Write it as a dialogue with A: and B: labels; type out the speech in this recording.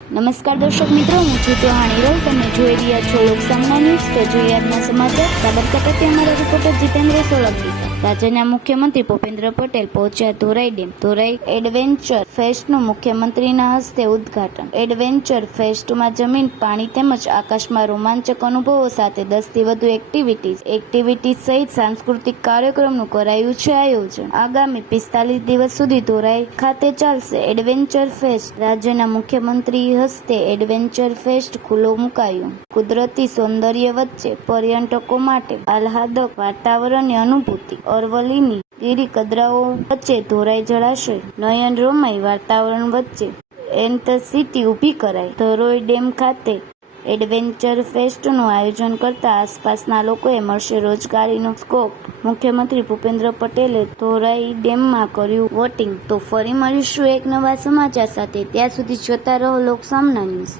A: નમસ્કાર દર્શક મિત્રો, હું છું ચૌહાણી રવ તમે જોઈ રહ્યા છો લોકસામના ન્યૂઝ. તો જોઈએ આજના સમાચાર. સાબરકાંઠાથી અમારા રિપોર્ટર જીતેન્દ્ર સોલંકી રાજ્યના મુખ્યમંત્રી ભૂપેન્દ્ર પટેલ પહોંચ્યા ધોરાઈ ડેમ. ધોરાઈ એડવેન્ચર ફેસ્ટનું મુખ્યમંત્રીના હસ્તે ઉદ્ઘાટન. એડવેન્ચર ફેસ્ટમાં જમીન, પાણી તેમજ આકાશમાં રોમાંચક અનુભવો સાથે દસથી વધુ એક્ટિવિટીઝ એક્ટિવિટીઝ સહિત સાંસ્કૃતિક કાર્યક્રમનું કરાયું છે આયોજન. આગામી પિસ્તાલીસ દિવસ સુધી ધોરાઈ ખાતે ચાલશે એડવેન્ચર ફેસ્ટ. રાજ્યના મુખ્યમંત્રી હસ્તે એડવેન્ચર ફેસ્ટ ખુલ્લો મુકાયું. કુદરતી સૌંદર્ય વચ્ચે પર્યટકો માટે આહલાદક વાતાવરણની અનુભૂતિ. અરવલ્લીની ગીરી કદરાઓ વચ્ચે ધોરાઈ જળાશય, નયન રોમાઈ વાતાવરણ વચ્ચે એન્થસિટી ઊભી કરાઈ. ધરોઈ ડેમ ખાતે એડવેન્ચર ફેસ્ટનું આયોજન કરતા આસપાસના લોકોએ મળશે રોજગારીનો સ્કોપ. મુખ્યમંત્રી ભૂપેન્દ્ર પટેલે ધોરાઈ ડેમમાં કર્યું વોટિંગ. તો ફરી મળીશું એક નવા સમાચાર સાથે. ત્યાં સુધી જોતા રહો લોકસામના ન્યૂઝ.